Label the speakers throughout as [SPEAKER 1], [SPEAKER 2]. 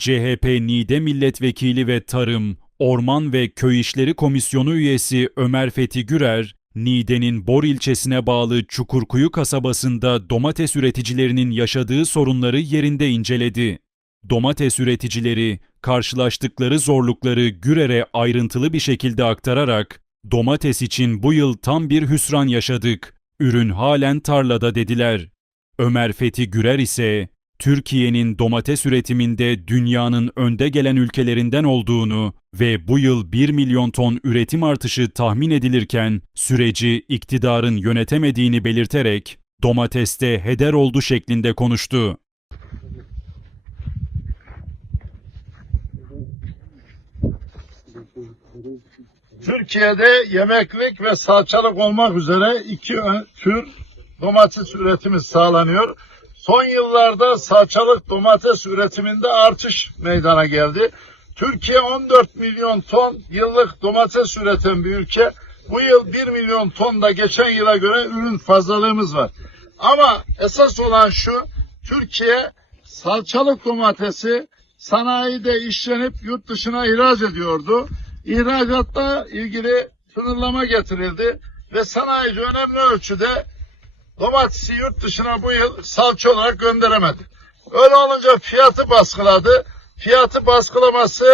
[SPEAKER 1] CHP Niğde Milletvekili ve Tarım, Orman ve Köy İşleri Komisyonu üyesi Ömer Fethi Gürer, Niğde'nin Bor ilçesine bağlı Çukurkuyu kasabasında domates üreticilerinin yaşadığı sorunları yerinde inceledi. Domates üreticileri karşılaştıkları zorlukları Gürer'e ayrıntılı bir şekilde aktararak domates için bu yıl tam bir hüsran yaşadık. Ürün halen tarlada dediler. Ömer Fethi Gürer ise Türkiye'nin domates üretiminde dünyanın önde gelen ülkelerinden olduğunu ve bu yıl 1 milyon ton üretim artışı tahmin edilirken süreci iktidarın yönetemediğini belirterek domateste heder oldu şeklinde konuştu.
[SPEAKER 2] Türkiye'de yemeklik ve salçalık olmak üzere iki tür domates üretimi sağlanıyor. Son yıllarda salçalık domates üretiminde artış meydana geldi. Türkiye 14 milyon ton yıllık domates üreten bir ülke. Bu yıl 1 milyon ton da geçen yıla göre ürün fazlalığımız var. Ama esas olan şu, Türkiye salçalık domatesi sanayide işlenip yurt dışına ihraç ediyordu. İhracatta ilgili sınırlama getirildi ve sanayici önemli ölçüde domatesi yurt dışına bu yıl salça olarak gönderemedi. Öyle olunca fiyatı baskıladı. Fiyatı baskılaması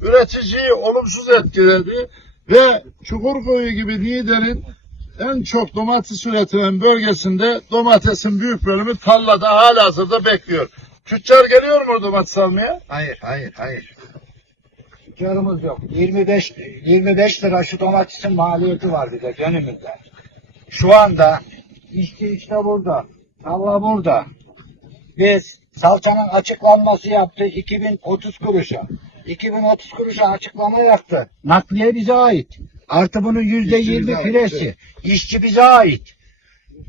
[SPEAKER 2] üreticiyi olumsuz etkiledi ve Çukurkuyu gibi Niğde'nin en çok domates üretilen bölgesinde domatesin büyük bölümü tarlada halihazırda bekliyor. Tüccar geliyor mu domates almaya?
[SPEAKER 3] Hayır, hayır, hayır. Tüccarımız yok. 25 25 lira şu domatesin maliyeti var bir de gönlümüzde. Şu anda işçi işte burada. Tarla burada. Biz salçanın açıklanması yaptı 2030 kuruşa. 2030 kuruşa açıklama yaptı. Nakliye bize ait. Artı bunun yüzde yirmi filesi. İşçi bize ait.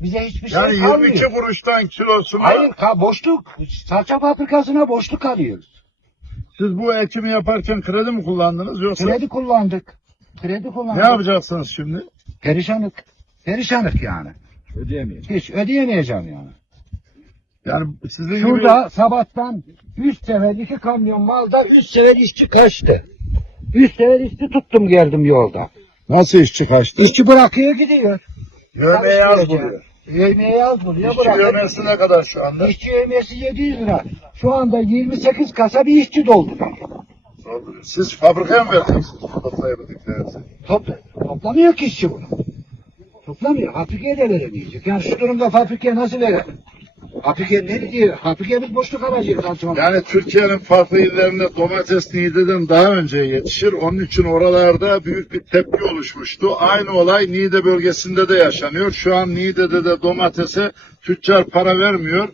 [SPEAKER 3] Bize hiçbir şey
[SPEAKER 2] Yani
[SPEAKER 3] kalmıyor.
[SPEAKER 2] 22 kuruştan kilosuna
[SPEAKER 3] Hayır, ka- boşluk. Salça fabrikasına boşluk alıyoruz.
[SPEAKER 2] siz bu ekimi yaparken kredi mi kullandınız yoksa
[SPEAKER 3] Kredi kullandık. Kredi
[SPEAKER 2] ne
[SPEAKER 3] kullandık.
[SPEAKER 2] yapacaksınız şimdi?
[SPEAKER 3] Perişanlık. Perişanlık yani.
[SPEAKER 2] Ödeyemeyiz.
[SPEAKER 3] Hiç ödeyemeyeceğim yani.
[SPEAKER 2] Yani sizin gibi
[SPEAKER 3] Şurada sabahtan 3 sefer iki kamyon malda 3 sefer işçi kaçtı. 3 sefer işçi tuttum geldim yolda.
[SPEAKER 2] nasıl işçi kaçtı?
[SPEAKER 3] İşçi bırakıyor gidiyor.
[SPEAKER 2] Yövmeye yaz buluyor.
[SPEAKER 3] Yemeğe yaz buluyor.
[SPEAKER 2] İşçi
[SPEAKER 3] bırakıyor.
[SPEAKER 2] yövmesi ne kadar şu anda?
[SPEAKER 3] İşçi yemesi 700 lira. Şu anda 28 kasa bir işçi dolduruyor.
[SPEAKER 2] Siz fabrikaya mı vereceksiniz toplayabildiklerinizi?
[SPEAKER 3] Topla, toplamıyor ki işçi bunu. Toplamıyor. Fabrikaya da veremeyecek. Yani şu durumda fabrikaya nasıl verelim? Fabrikaya ne diyor? Fabrikaya biz boşluk alacağız. Yani,
[SPEAKER 2] Yani Türkiye'nin farklı illerinde domates Niğde'den daha önce yetişir. Onun için oralarda büyük bir tepki oluşmuştu. Aynı olay Niğde bölgesinde de yaşanıyor. Şu an Niğde'de de domatese tüccar para vermiyor.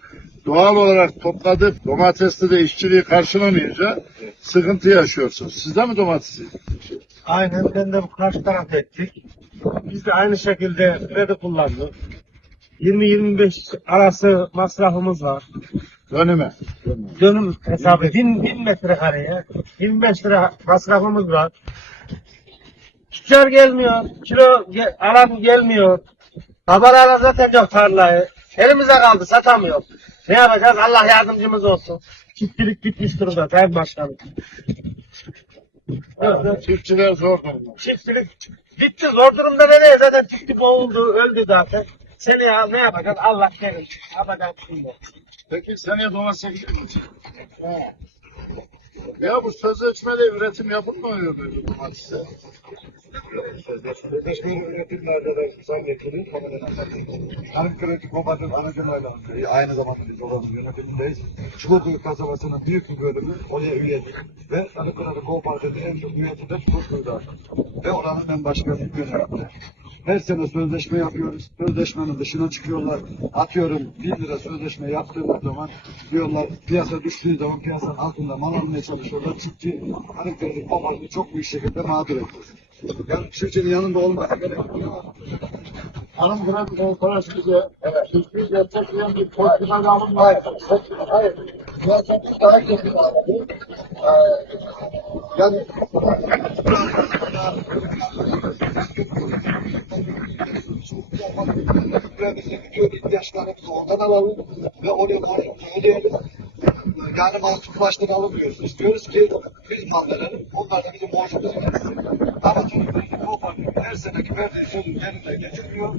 [SPEAKER 2] Doğal olarak topladığı domateste de işçiliği karşılamayınca sıkıntı yaşıyorsunuz. Siz de mi domates
[SPEAKER 4] Aynen ben de bu karşı taraf ettik. Biz de aynı şekilde kredi kullandık. 20-25 arası masrafımız var.
[SPEAKER 2] Dönüme.
[SPEAKER 4] Dönüm hesabı 1000, 1000 metrekareye 25 lira masrafımız var. Tüccar gelmiyor, kilo ge- alan gelmiyor. Babalara zaten yok tarlayı. Elimize kaldı satamıyor. Ne yapacağız? Allah yardımcımız olsun. Çiftçilik bitmiş durumda Sayın Başkanım.
[SPEAKER 2] Çiftçiler zor durumda.
[SPEAKER 4] Çiftçilik bitti zor durumda nereye zaten çiftçi boğuldu öldü zaten. Seni ya ne yapacağız Allah kerim. Şey yok.
[SPEAKER 2] Peki seneye domates ekilir mi? Ya bu sözleşmede üretim yapılmıyor böyle domatese.
[SPEAKER 3] Sözleşme üretimlerde de zam getirir. Tarım kredi kooperatif aracılığıyla aynı zamanda biz oranın yönetimindeyiz. Çukurkuyu kasabasının büyük bir bölümü oraya üyelik. Ve Tarım kredi kooperatifi en çok üyeti de Çukurkuyu'da. Ve oranın en başkanı yönetimde. Her sene sözleşme yapıyoruz. Sözleşmenin dışına çıkıyorlar. Atıyorum 1 lira sözleşme yaptığımız zaman diyorlar piyasa düştüğü zaman piyasanın altında mal almaya çalışıyorlar. Çiftçi kredi kooperatifi çok büyük şekilde mağdur ediyor. Yani çiftçinin yanında olması gerekiyor.
[SPEAKER 2] Hanım kredi kooperatifinde hiçbir destekleyen bir politika alınmıyor.
[SPEAKER 3] Hayır, hayır. Biz daha iyi bir alalım. Yani ihtiyaçlarımızı ondan alalım ve oraya karşımıza ödeyelim. yani mahsus başlık alınmıyoruz. İstiyoruz ki verelim. Onlar da bizim borcumuzu versin. Ama çocuklarımızın kooperatif her seneki verdiği sözün yerine geçiriyor.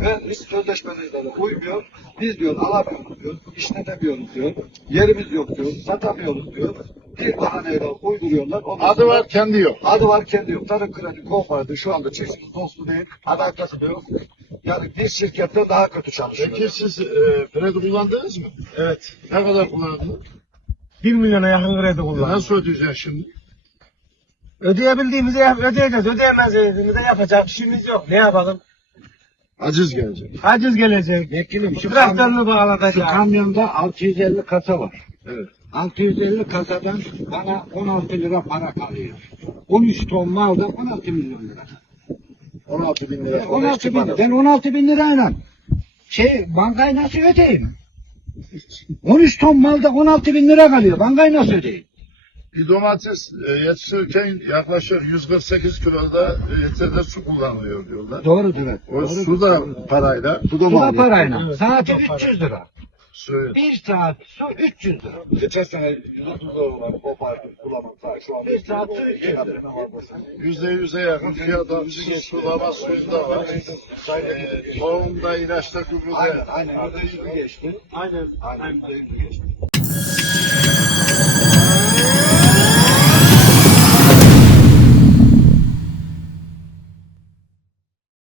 [SPEAKER 3] Ve biz sözleşmelerine de uymuyor. Biz diyor alamıyoruz diyor, işletemiyoruz diyor, yerimiz yok diyor, satamıyoruz diyor. Bir bahaneyle uyduruyorlar. Ondan
[SPEAKER 2] Adı
[SPEAKER 3] sonra-
[SPEAKER 2] var kendi yok.
[SPEAKER 3] Adı var kendi yok. Tarım kredi kooperatif şu anda çiftçinin dostu değil. Alakası da yok. Yani bir şirkette daha kötü çalışıyor.
[SPEAKER 2] Peki siz e, kredi kullandınız mı?
[SPEAKER 4] Evet.
[SPEAKER 2] Ne kadar kullandınız?
[SPEAKER 4] 1 milyona yakın kredi kullandık.
[SPEAKER 2] Nasıl ödeyeceksin şimdi?
[SPEAKER 4] Ödeyebildiğimizi yap- ödeyeceğiz. Ödeyemezdiğimizi yapacak işimiz yok. Ne yapalım?
[SPEAKER 2] Aciz gelecek.
[SPEAKER 4] Haciz gelecek.
[SPEAKER 5] Vekilim şu,
[SPEAKER 4] Traktörünü
[SPEAKER 5] kam- şu
[SPEAKER 4] bağlatacak.
[SPEAKER 5] kamyonda 650 kasa var.
[SPEAKER 2] Evet.
[SPEAKER 5] 650 kasadan bana 16 lira para kalıyor. 13 ton malda 16 milyon lira.
[SPEAKER 2] 16 bin lira.
[SPEAKER 5] 16 bin. Ben 16 bin lirayla şey bankayı nasıl ödeyeyim? 13 ton malda 16 bin lira kalıyor. Bankayı nasıl ödeyeyim?
[SPEAKER 2] Bir domates e, yetiştirirken yaklaşık 148 kiloda e, yeterli su kullanılıyor diyorlar.
[SPEAKER 5] Doğrudur. evet.
[SPEAKER 2] O
[SPEAKER 5] Doğrudur.
[SPEAKER 2] su da parayla. Su
[SPEAKER 5] Bu da parayla.
[SPEAKER 4] Evet,
[SPEAKER 5] Saati
[SPEAKER 4] bu da para.
[SPEAKER 5] 300 lira.
[SPEAKER 2] Su.
[SPEAKER 5] Bir saat su 300 lira.
[SPEAKER 3] Geçen sene 130 lira olan kooperatif kullanılsa şu anda
[SPEAKER 5] Bir saat
[SPEAKER 2] Yüzde yüze yakın fiyat artışı sulama suyunda var. E, tohumda, ilaçta, gübrede.
[SPEAKER 3] Aynen, aynen. Yüzde yüzü geçti.
[SPEAKER 4] Aynen.
[SPEAKER 3] Aynen, yüzde yüzü geçti.